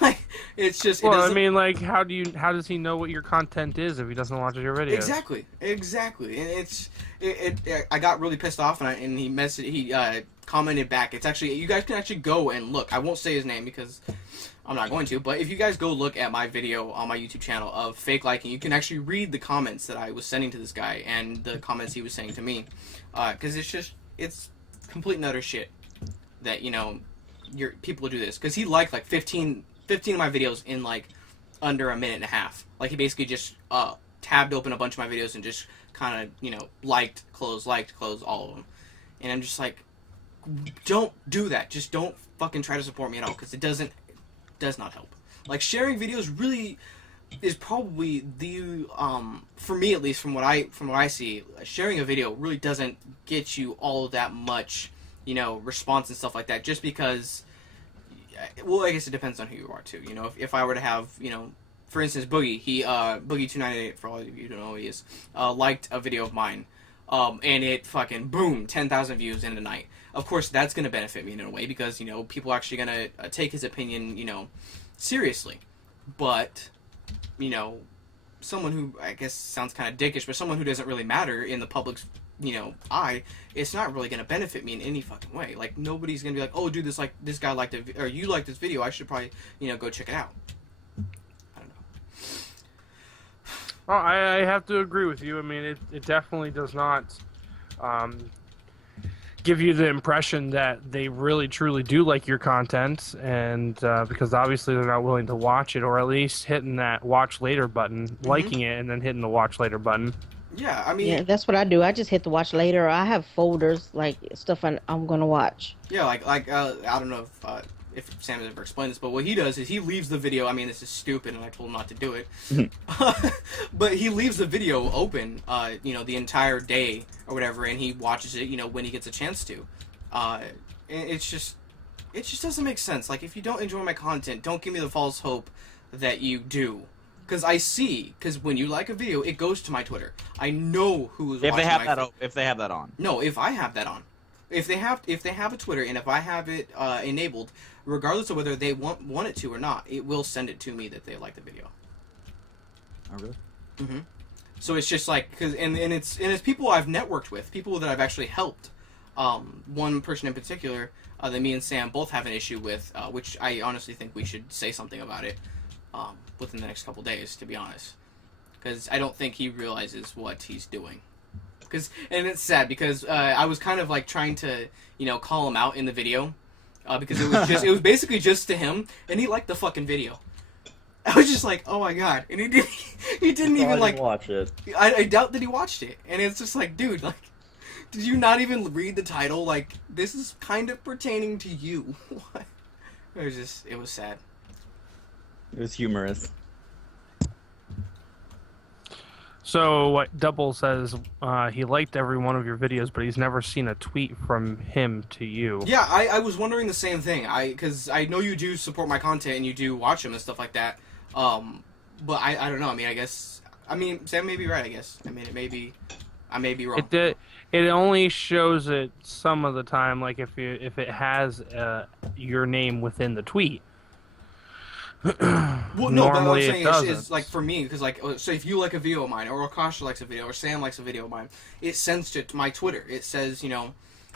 Like, it's just. Well, I mean, like, how does he know what your content is if he doesn't watch your videos? Exactly. And I got really pissed off, and he commented back. It's actually, you guys can actually go and look. I won't say his name because I'm not going to, but if you guys go look at my video on my YouTube channel of fake liking, you can actually read the comments that I was sending to this guy and the comments he was saying to me, because it's complete and utter shit that, you know, people do this, because he liked like 15 of my videos in like under a minute and a half. Like, he basically just tabbed open a bunch of my videos and just kind of, you know, liked, close, all of them. And I'm just like, don't do that. Just don't fucking try to support me at all, because it does not help. Like, sharing videos really is probably the for me at least, from what I see, sharing a video really doesn't get you all that much, you know, response and stuff like that, just because, well, I guess it depends on who you are too. You know, if I were to have, you know, for instance, Boogie, Boogie298, for all of you who don't know who he is, liked a video of mine, and it fucking boom, 10,000 views in a night. Of course, that's going to benefit me in a way, because, you know, people are actually going to take his opinion, you know, seriously. But, you know, someone who, I guess sounds kind of dickish, but someone who doesn't really matter in the public's, you know, eye, it's not really going to benefit me in any fucking way. Like, nobody's going to be like, oh, dude, this guy liked it, or you liked this video, I should probably, you know, go check it out. I don't know. Well, I have to agree with you. I mean, it definitely does not give you the impression that they really truly do like your content, and because obviously they're not willing to watch it, or at least hitting that watch later button, liking it, and then hitting the watch later button. Yeah, I mean, Yeah, that's what I do. I just hit the watch later. I have folders like stuff I'm gonna watch. yeah, I don't know if Sam has ever explained this, but what he does is he leaves the video. I mean, this is stupid, and I told him not to do it. But he leaves the video open, the entire day or whatever, and he watches it, when he gets a chance to. It just doesn't make sense. Like, if you don't enjoy my content, don't give me the false hope that you do. Because when you like a video, it goes to my Twitter. I know who is watching If they have that on. No, if I have that on. If they have a Twitter, and if I have it enabled, regardless of whether they want it to or not, it will send it to me that they like the video. Oh, really? Mm-hmm. So it's just like, and it's people I've networked with, people that I've actually helped. One person in particular that me and Sam both have an issue with, which I honestly think we should say something about it within the next couple days, to be honest, because I don't think he realizes what he's doing. And it's sad because I was kind of like trying to call him out in the video because it was basically just to him, and he liked the fucking video. I was just like, oh my god, and he didn't even like watch it. I doubt that he watched it, and it's just like, dude, like, did you not even read the title? Like, this is kind of pertaining to you. What? It was sad. It was humorous. So what Double says, he liked every one of your videos, but he's never seen a tweet from him to you. Yeah, I was wondering the same thing. Because I know you do support my content and you do watch them and stuff like that. But I don't know. I mean, Sam may be right, I guess. I mean, I may be wrong. It only shows it some of the time, like if it has your name within the tweet. Well, no, but what I'm saying doesn't. is like for me, because like, so if you like a video of mine, or Akasha likes a video, or Sam likes a video of mine, it sends it to my Twitter. It says,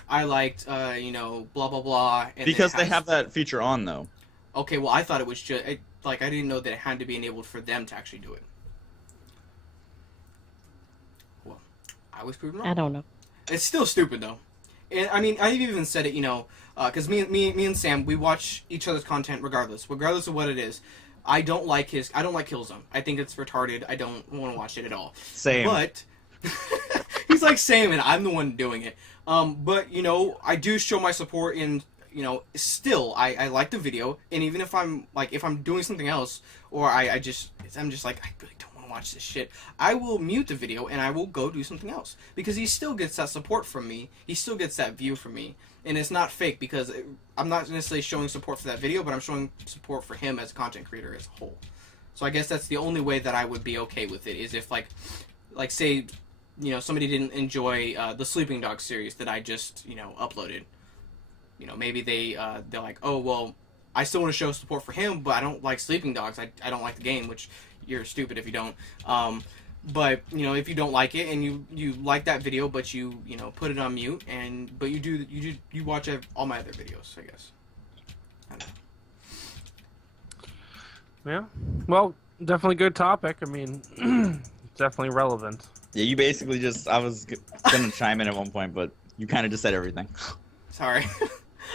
I liked, blah blah blah. And Because they have that feature on, though. Okay, well, I thought it was just I didn't know that it had to be enabled for them to actually do it. Well, I was proven wrong. I don't know. It's still stupid though, and I mean, I've even said it, because me and Sam, we watch each other's content regardless of what it is. I don't like Killzone. I think it's retarded. I don't want to watch it at all. Same. But he's like Sam, and I'm the one doing it. But I do show my support in. Still, I like the video, and even if I'm doing something else, or I'm just like, I really don't want to watch this shit, I will mute the video and I will go do something else, because he still gets that support from me. He still gets that view from me, and it's not fake, because I'm not necessarily showing support for that video, but I'm showing support for him as a content creator as a whole. So I guess that's the only way that I would be okay with it, is if like say, somebody didn't enjoy the Sleeping Dogs series that I just uploaded. Maybe they're like, oh, well, I still want to show support for him, but I don't like Sleeping Dogs. I don't like the game, which you're stupid if you don't. But, if you don't like it and you like that video, but you put it on mute, but you watch all my other videos, I guess. I don't know. Yeah. Well, definitely good topic. I mean, definitely relevant. Yeah, you basically I was going to chime in at one point, but you kind of just said everything. Sorry.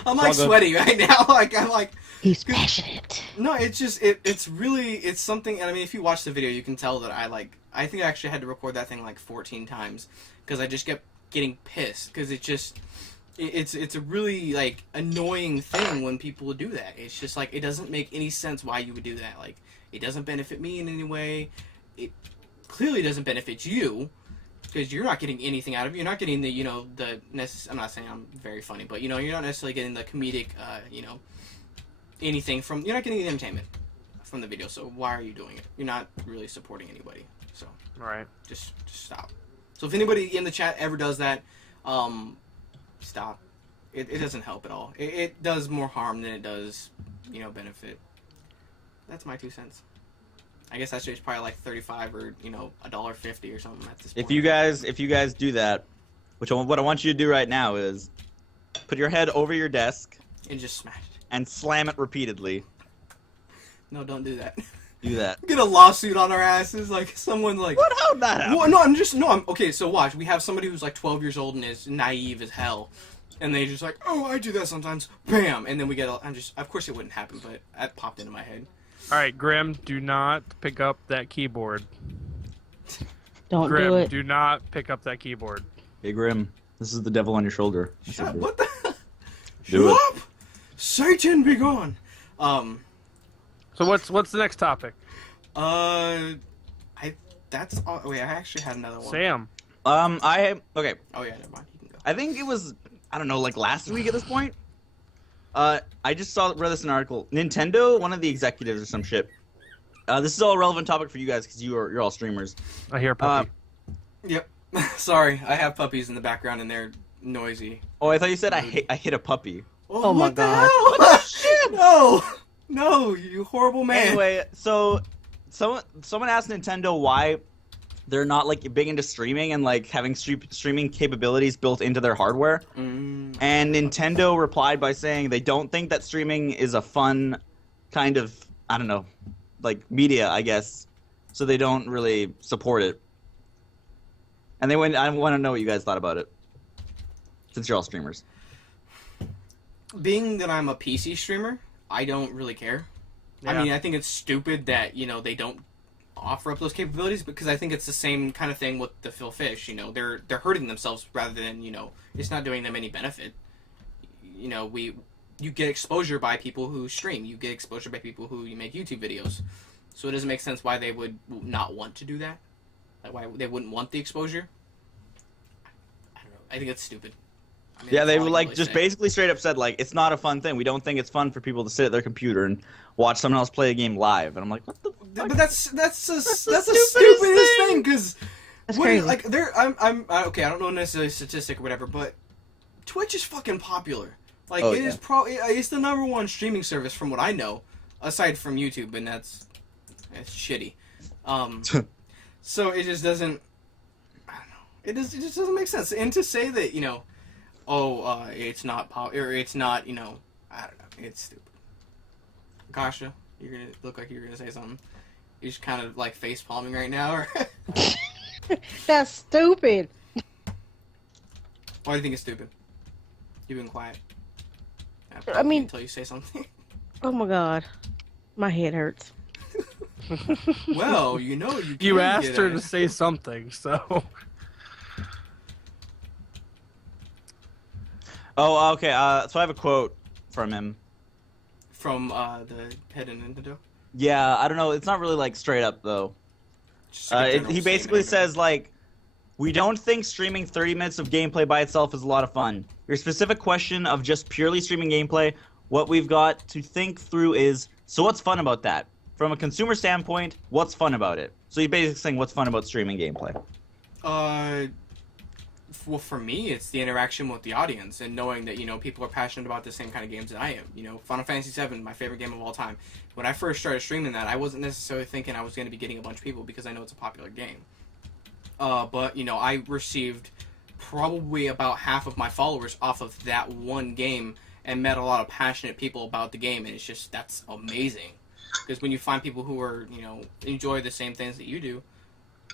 I'm like sweaty right now. I'm like. He's passionate. No, it's just it's something. And I mean, if you watch the video, you can tell that I think I actually had to record that thing like 14 times because I just kept getting pissed, because it's a really like annoying thing when people do that. It's just like, it doesn't make any sense why you would do that. Like, it doesn't benefit me in any way. It clearly doesn't benefit you, because you're not getting anything out of it. You're not getting the I'm not saying I'm very funny, but you're not necessarily getting the comedic anything from. You're not getting the entertainment from the video. So why are you doing it? You're not really supporting anybody. So Right. just stop. So if anybody in the chat ever does that, stop. It doesn't help at all. It does more harm than it does benefit. That's my 2 cents. I guess that's just probably like 35 or $1.50 or something at this point. If you guys do that, what I want you to do right now is put your head over your desk and just smash it and slam it repeatedly. No, don't do that. Do that. Get a lawsuit on our asses, like someone like. What? How'd that happen? Well, no, I'm okay. So watch. We have somebody who's like 12 years old and is naive as hell, And they just like, oh, I do that sometimes. Bam! And then we get. Of course, it wouldn't happen, but that popped into my head. All right, Grim, do not pick up that keyboard. Don't Grim, do it. do not pick up that keyboard. Hey, Grim, this is the devil on your shoulder. Shut! What the? Do Shut it. up! Satan be gone. So what's the next topic? That's all. Wait, I actually had another one. Sam. Okay. Oh yeah, never mind. You can go. I think it was, I don't know, like last week at this point. I just read this in an article. Nintendo, one of the executives or some shit. This is all a relevant topic for you guys because you're all streamers. I hear puppy. Yep. Sorry, I have puppies in the background and they're noisy. Oh, I thought you said I hit a puppy. Oh my what the God. hell? What the shit? No, no, you horrible man. Anyway, so someone asked Nintendo why they're not like big into streaming and like having streaming capabilities built into their hardware. And Nintendo replied by saying they don't think that streaming is a fun kind of, I don't know, like media, I guess. So they don't really support it. And I want to know what you guys thought about it, since you're all streamers. Being that I'm a PC streamer, I don't really care. Yeah. I mean, I think it's stupid that, they don't offer up those capabilities because I think it's the same kind of thing with the Phil Fish. They're hurting themselves rather than, it's not doing them any benefit. You get exposure by people who stream. You get exposure by people who make YouTube videos. So it doesn't make sense why they would not want to do that. Like why they wouldn't want the exposure. I don't know. I think it's stupid. I mean, Yeah, that's they all I were can like really just say. basically straight up said like it's not a fun thing. We don't think it's fun for people to sit at their computer and watch someone else play a game live. And I'm like, what the fuck? But that's the stupidest stupidest thing because That's crazy. like I'm okay. I don't know necessarily statistic or whatever, but Twitch is fucking popular. Like Oh, it yeah. is probably it's the #1 streaming service from what I know, aside from YouTube, and that's shitty. So it just doesn't. I don't know. It just doesn't make sense. And to say that it's not or it's not I don't know. It's stupid. Kasha, you're gonna look like you're gonna say something. You're just kind of like face palming right now, or That's stupid. why do you think it's stupid? You've been quiet. I mean- until you say something. Oh my God. My head hurts. Well, you You can asked get her at to it. say something, so Oh, okay. So I have a quote from him. From the head of Nintendo. Yeah, I don't know. It's not really like straight up though. Just like a general He basically statement. says like, we don't think streaming 30 minutes of gameplay by itself is a lot of fun. Your specific question of just purely streaming gameplay, what we've got to think through is, so what's fun about that? From a consumer standpoint, what's fun about it? So he's basically saying what's fun about streaming gameplay. Well, for me, it's the interaction with the audience and knowing that people are passionate about the same kind of games that I am. Final Fantasy VII, my favorite game of all time. When I first started streaming that, I wasn't necessarily thinking I was going to be getting a bunch of people because I know it's a popular game. But I received probably about half of my followers off of that one game and met a lot of passionate people about the game, and it's just that's amazing. Because when you find people who are enjoy the same things that you do,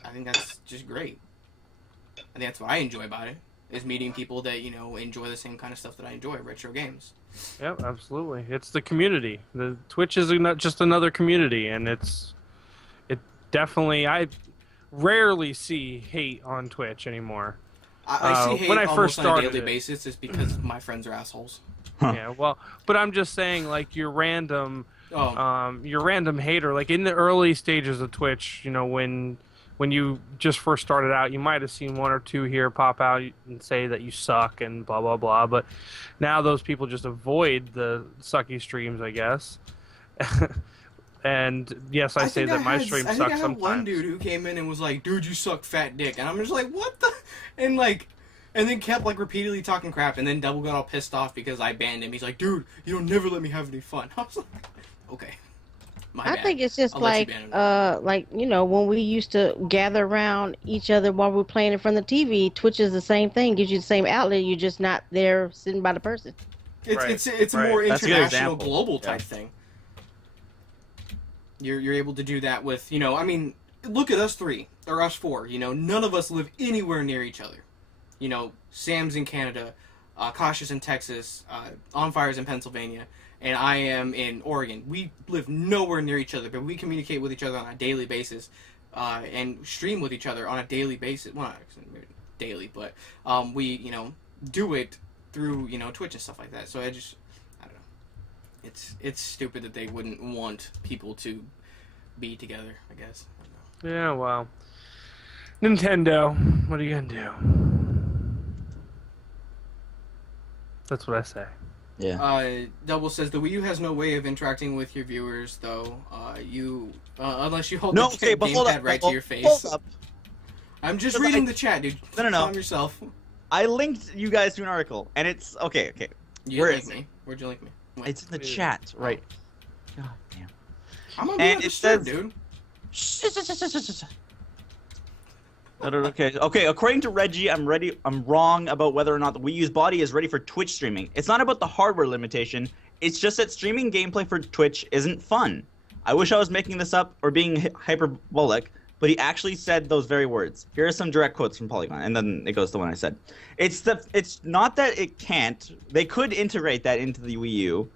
I think that's just great. I think that's what I enjoy about it, is meeting people that, enjoy the same kind of stuff that I enjoy, retro games. yeah, absolutely. It's the community. The Twitch is not just another community, and it definitely. I rarely see hate on Twitch anymore. I see hate when I almost first on a started daily it. basis is because my friends are assholes. Yeah, well, but I'm just saying, like your random hater, like in the early stages of Twitch, when you just first started out, you might have seen one or two here pop out and say that you suck and blah blah blah. But now those people just avoid the sucky streams, I guess. And yes, I say think that my had- stream I think sucks I had sometimes. one dude who came in and was like, "Dude, you suck, fat dick," and I'm just like, "What the?" And then kept repeatedly talking crap, and then Double got all pissed off because I banned him. He's like, "Dude, you don't never let me have any fun." I was like, "Okay, my I bad." think it's just I'll let you ban him. when we used to gather around each other while we're playing in front of the TV. Twitch is the same thing, gives you the same outlet. You're just not there sitting by the person. It's a right. more That's a good international, example. global type thing. You're able to do that with I mean, look at us three or us four. None of us live anywhere near each other. Sam's in Canada, Cautious in Texas, On Fire's in Pennsylvania, and I am in Oregon. We live nowhere near each other, but we communicate with each other on a daily basis, and stream with each other on a daily basis. Well, not maybe daily, but we do it through Twitch and stuff like that. So I don't know. It's stupid that they wouldn't want people to be together, I guess. I don't know. Yeah, well, Nintendo, what are you gonna do? That's what I say. Yeah. Double says the Wii U has no way of interacting with your viewers, though. Unless you hold No, the okay, but hold gamepad up, right to your face. Hold up. I'm just Because reading the chat, dude. No. Calm yourself. I linked you guys to an article, and it's okay. You Where link is me? Where'd you link me? Wait. It's in the chat, right? God damn. I'm on and the it says- dude. Okay. According to Reggie, I'm wrong about whether or not the Wii U's body is ready for Twitch streaming. It's not about the hardware limitation. It's just that streaming gameplay for Twitch isn't fun. I wish I was making this up or being hyperbolic, but he actually said those very words. Here are some direct quotes from Polygon, and then it goes to what I said. It's not that it can't. They could integrate that into the Wii U.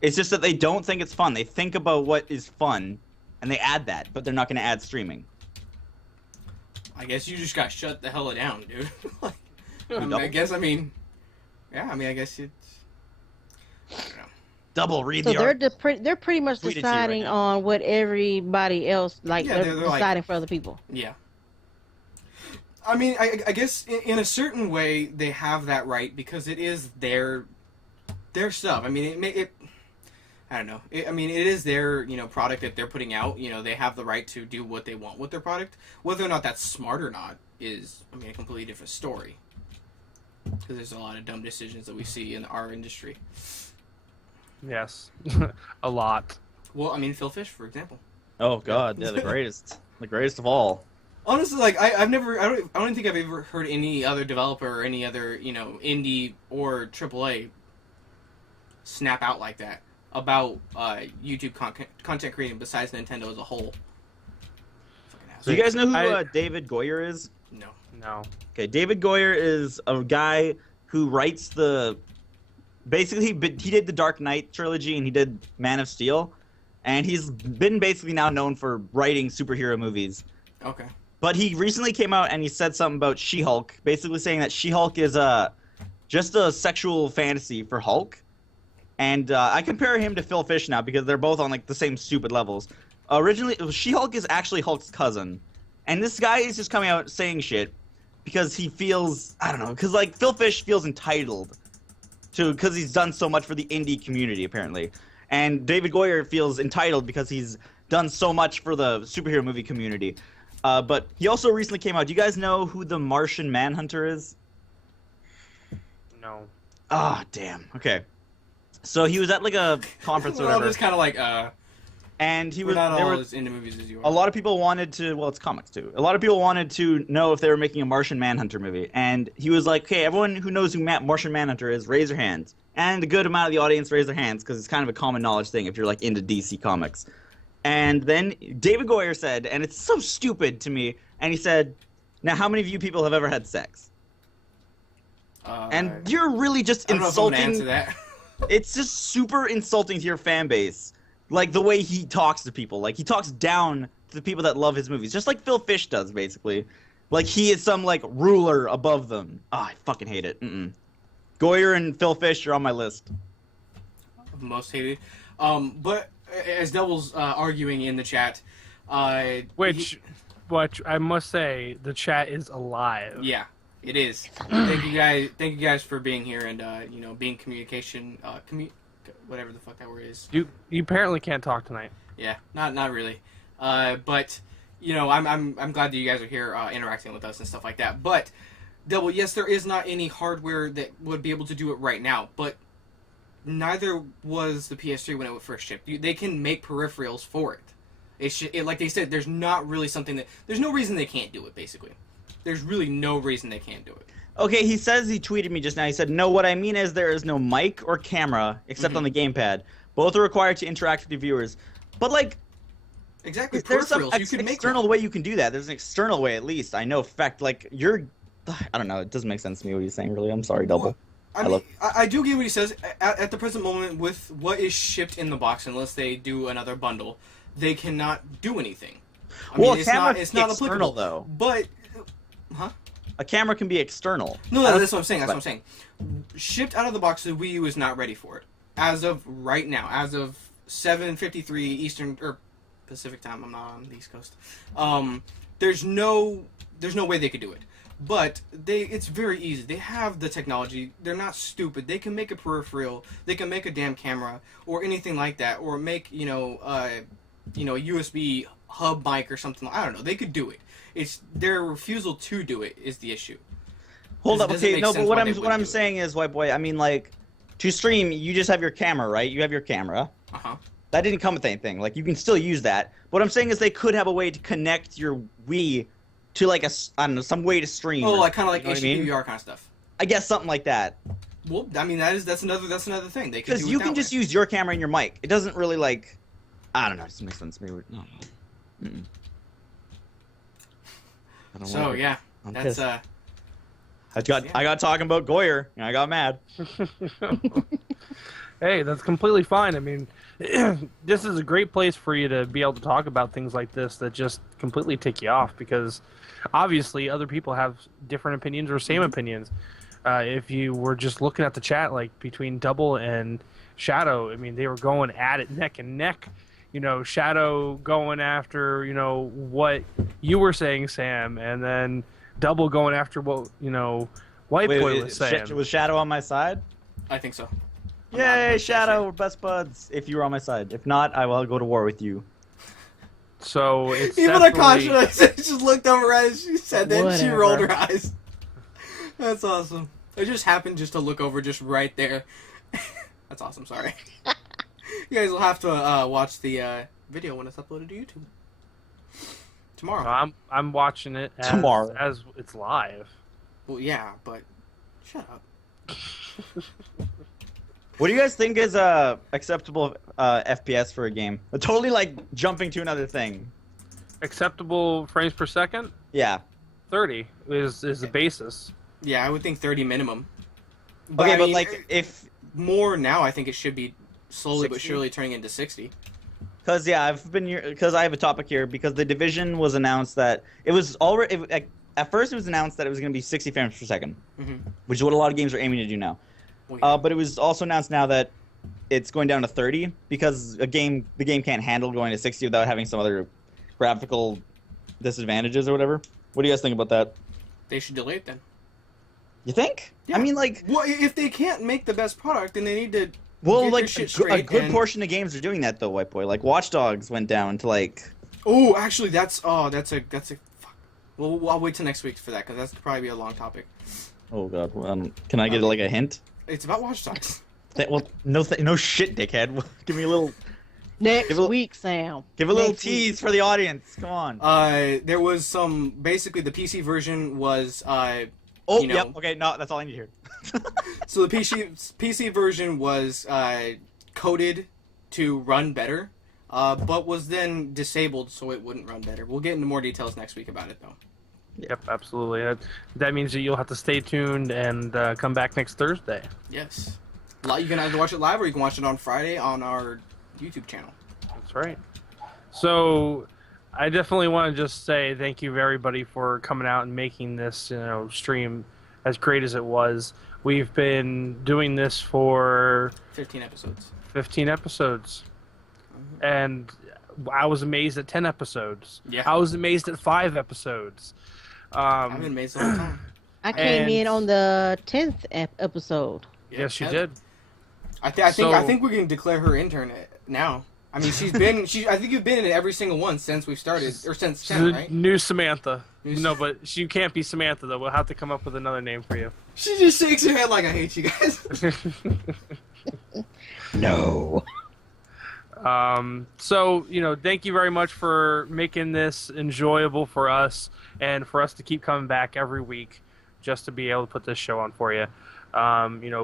It's just that they don't think it's fun. They think about what is fun, and they add that, but they're not going to add streaming. I guess you just got shut the hell down, dude. I Double. guess it's. I don't know. Double read So the article. they're pretty much Tweet it to you right deciding now. on what everybody else Yeah, they're they're like- deciding for other people. Yeah. I mean, I guess in a certain way they have that right because it is their stuff. I mean, I don't know. It is their product that they're putting out. They have the right to do what they want with their product. Whether or not that's smart or not is, a completely different story. Because there's a lot of dumb decisions that we see in our industry. Yes, a lot. Well, Phil Fish, for example. Oh God, yeah, the greatest of all. Honestly, I don't think I've ever heard any other developer or any other indie or AAA snap out like that about YouTube content creating besides Nintendo as a whole. Fucking So you guys know who David Goyer is? No. No. Okay, David Goyer is a guy who writes basically, he did the Dark Knight trilogy and he did Man of Steel, and he's been basically now known for writing superhero movies. Okay. But he recently came out and he said something about She-Hulk, basically saying that She-Hulk is just a sexual fantasy for Hulk. And I compare him to Phil Fish now because they're both on the same stupid levels. Originally, She-Hulk is actually Hulk's cousin, and this guy is just coming out saying shit because he feels, I don't know, because Phil Fish feels entitled because he's done so much for the indie community apparently, and David Goyer feels entitled because he's done so much for the superhero movie community. But he also recently came out. Do you guys know who the Martian Manhunter is? No. Ah, damn. Okay. So he was at a conference or We're all whatever, just kind of and he we're was. not There all were as into movies as you a are. lot of people wanted to. Well, it's comics too. A lot of people wanted to know if they were making a Martian Manhunter movie, and he was like, "Okay, everyone who knows who Martian Manhunter is, raise your hands." And a good amount of the audience raised their hands because it's kind of a common knowledge thing if you're into DC Comics. And then David Goyer said, and it's so stupid to me, and he said, "Now, how many of you people have ever had sex?" And you're really just I don't know if I'm gonna insulting. answer that. It's just super insulting to your fan base. The way he talks to people. He talks down to the people that love his movies. Just like Phil Fish does, basically. He is some, ruler above them. I fucking hate it. Goyer and Phil Fish are on my list. Most hated. But as Devil's arguing in the chat, Which I must say, the chat is alive. yeah, it is. Thank you guys for being here and being communication whatever the fuck that word is. You apparently can't talk tonight. Yeah, not really. But I'm glad that you guys are here interacting with us and stuff like that. But Double, yes, there is not any hardware that would be able to do it right now, but neither was the PS3 when it first shipped. They can make peripherals for it. Like they said, there's not really there's no reason they can't do it, basically. There's really no reason they can't do it. Okay, he says, he tweeted me just now, he said, "No, what I mean is there is no mic or camera except on the gamepad. Both are required to interact with the viewers." But Exactly, there's some peripherals. You can make external way you can do that. There's an external way, at least. I know, fact, I don't know, it doesn't make sense to me what he's saying, really. I'm sorry, Double. I do get what he says. At the present moment, with what is shipped in the box, unless they do another bundle, they cannot do anything. It's not applicable though. But, huh? A camera can be external. No, that's what I'm saying. That's what I'm saying. Shipped out of the box, the Wii U is not ready for it as of right now. As of 7:53 Eastern or Pacific time. I'm not on the East Coast. There's no way they could do it. But it's very easy. They have the technology. They're not stupid. They can make a peripheral. They can make a damn camera or anything like that, or make a USB hub mic or something. I don't know. They could do it. It's their refusal to do it is the issue. Hold up, okay, no, but what I'm saying is, white boy. I mean, like, to stream, you just have your camera, right? You have your camera. That didn't come with anything. Like, you can still use that. What I'm saying is, they could have a way to connect your Wii to like I don't know, some way to stream. Oh, like kind of like HDVR kind of stuff. I guess something like that. Well, I mean that's another thing they could do. Because you can just use your camera and your mic. It doesn't really like, I don't know. It just makes sense to me. No. So yeah, that's I got talking about Goyer and I got mad. Hey, that's completely fine. I mean, this is a great place for you to be able to talk about things like this that just completely tick you off, because obviously other people have different opinions or same opinions. If you were just looking at the chat, like between Double and Shadow, I mean, they were going at it neck and neck. Shadow going after, what you were saying, Sam, and then Double going after what, White Boy was saying. Was Shadow on my side? I think so. Yay, Shadow, we're best buds. If you were on my side. If not, I will go to war with you. So it's even Akasha just looked over as she said that. Whatever. She rolled her eyes. That's awesome. It just happened just to look over just right there. That's awesome. Sorry. You guys will have to watch the video when it's uploaded to YouTube tomorrow. No, I'm watching it tomorrow as it's live. Well, yeah, but shut up. What do you guys think is acceptable FPS for a game? Totally like jumping to another thing. Acceptable frames per second? Yeah. 30 is the basis. Yeah, I would think 30 minimum. But okay, but like if more now, I think it should be slowly 60? But surely turning into 60. Because because I have a topic here, because the Division was announced that it was already at first it was announced that it was going to be 60 frames per second, which is what a lot of games are aiming to do now. Well, yeah. But it was also announced now that it's going down to 30 because the game can't handle going to 60 without having some other graphical disadvantages or whatever. What do you guys think about that? They should delay it then. You think? Yeah. I mean, like, well, if they can't make the best product, then they need to. Well, like a good portion of games are doing that though, White Boy. Like Watch Dogs went down to like. Oh, actually, that's a. Fuck. Well, I'll wait till next week for that because that's probably be a long topic. Oh God, can I get like a hint? It's about Watch Dogs. Well, no shit, dickhead. Give me a little. Next week, Sam. Give a little tease for the audience. Come on. There was some. Basically, the PC version was. Yep. Okay, no, that's all I need to hear. So the PC version was coded to run better, but was then disabled so it wouldn't run better. We'll get into more details next week about it, though. Yep, absolutely. That means that you'll have to stay tuned and come back next Thursday. Yes. You can either watch it live or you can watch it on Friday on our YouTube channel. That's right. So I definitely want to just say thank you, everybody, for coming out and making this stream as great as it was. We've been doing this for 15 episodes. 15 episodes. Mm-hmm. And I was amazed at 10 episodes. Yeah. I was amazed at 5 episodes. I've been amazed the whole time. I came in on the 10th episode. Yeah, yes, you did. I think we can declare her intern now. I mean, I think you've been in every single one since we've started, or since 10, right? New Samantha. No, but you can't be Samantha, though. We'll have to come up with another name for you. She just shakes her head like, I hate you guys. No. So, thank you very much for making this enjoyable for us and for us to keep coming back every week just to be able to put this show on for you.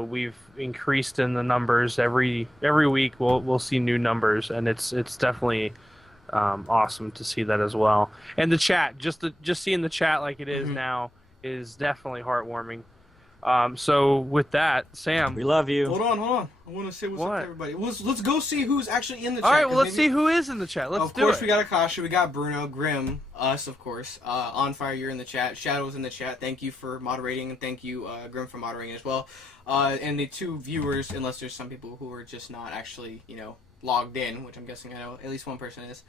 We've increased in the numbers every week. We'll see new numbers, and it's definitely awesome to see that as well. And the chat, just seeing the chat like it is now, is definitely heartwarming. So with that, Sam. We love you. Hold on. I want to say what's up What? to everybody. Let's go see who's actually in the chat. All right, well, 'cause let's maybe- see who is in the chat. Let's Of do course, it. we got Akasha, we got Bruno, Grim, us, of course. On Fire, you're in the chat. Shadow's in the chat. Thank you for moderating, and thank you, Grim, for moderating as well. And the 2 viewers, unless there's some people who are just not actually, logged in, which I'm guessing I know at least one person is.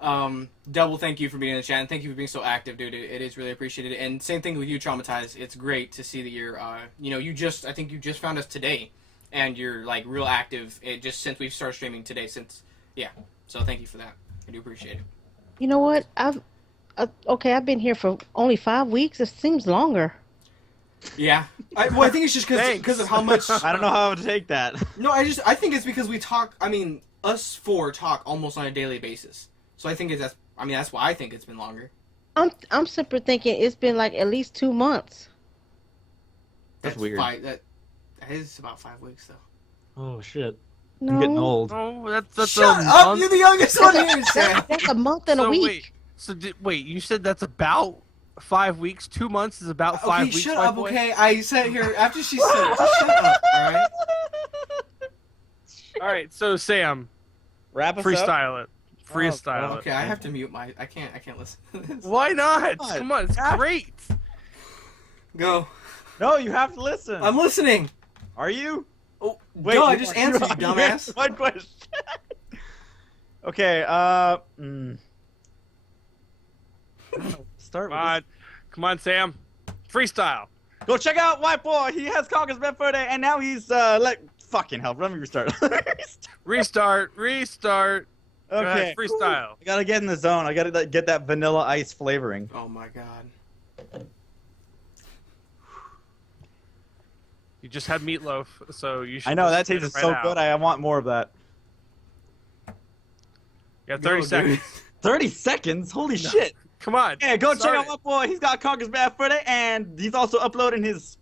Double thank you for being in the chat, and thank you for being so active, dude. It is really appreciated. And same thing with you, Traumatized. It's great to see that you're, I think you just found us today, and you're, like, real active, just since we've started streaming today, so thank you for that. I do appreciate it. You know what? I've been here for only 5 weeks. It seems longer. Yeah. I think it's just because of how much... I don't know how to take that. No, I think it's because we talk, us 4 talk almost on a daily basis. So I think that's why I think it's been longer. I'm simply thinking it's been like at least 2 months. That's weird. That is about 5 weeks, though. Oh shit. No, I'm getting old. Oh, that's Shut a up! month. You're the youngest one here, Sam. that's a month and a So week. wait, you said that's about 5 weeks. 2 months is about 5 weeks. Shut my up, boy? okay? I sat here after she said, just shut up, alright? All right, so Sam, Wrap us up. freestyle it. Freestyle it. Okay, I have to mute I can't listen to this. Why not? What? Come on, it's Yeah. great. Go. No, you have to listen. I'm listening. Are you? Oh, Wait, no, I you just are- answered, you you dumbass. answered one question. Okay, start with Come on, Sam. Freestyle. Go check out White Boy. He has Conker's Bad Fur Day, and now he's fucking hell. Let me restart. Restart. Go Okay. ahead, freestyle. I gotta get in the zone. I gotta get that vanilla ice flavoring. Oh my god. You just had meatloaf, so you should. I know just that spit it tastes right so out. good. I want more of that. You got 30 Go, seconds. dude. 30 seconds? Holy shit! Come on. Yeah, go check Start out it. White Boy. He's got Conker's Bad Fur Day, and he's also uploading his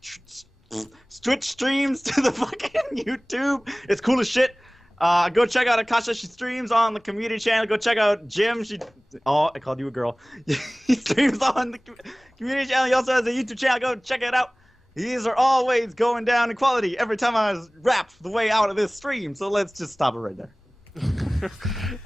Twitch streams to the fucking YouTube. It's cool as shit. Go check out Akasha. She streams on the community channel. Go check out Jim. Oh, I called you a girl. He streams on the community channel. He also has a YouTube channel. Go check it out. These are always going down in quality every time I rap the way out of this stream. So let's just stop it right there.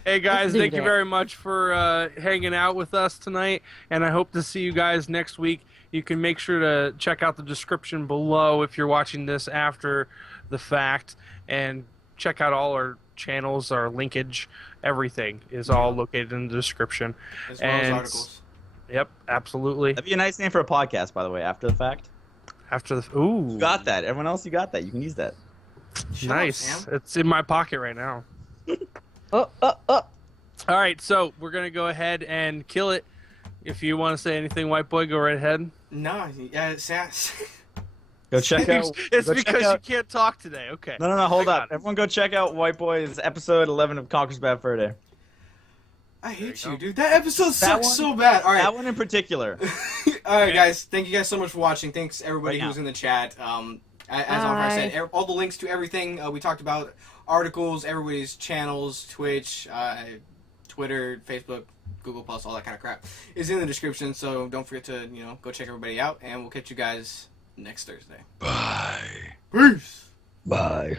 Hey guys, Let's do thank you that. very much for hanging out with us tonight, and I hope to see you guys next week. You can make sure to check out the description below if you're watching this after the fact, and check out all our channels, our linkage, everything is all located in the description. As well as And- articles. Yep, absolutely. That'd be a nice name for a podcast, by the way, after the fact. After the ooh, You got that. Everyone else, you got that. You can use that. Shut up, nice. Sam. It's in my pocket right now. Oh. All right, so we're gonna go ahead and kill it. If you want to say anything, White Boy, go right ahead. No, Sam. Go check out. It's go check because out- you can't talk today. Okay. No, hold I up. got it. Everyone go check out White Boy's episode 11 of Conker's Bad Fur Day. I hate you you, go. dude. That episode That sucks one- so bad. All right. That one in particular. All right, guys. Thank you guys so much for watching. Thanks everybody Right now. who's in the chat. As Alvar said, Bye. all the links to everything we talked about, articles, everybody's channels, Twitch, Twitter, Facebook, Google Plus, all that kind of crap is in the description. So don't forget to go check everybody out, and we'll catch you guys next Thursday. Bye. Peace. Bye.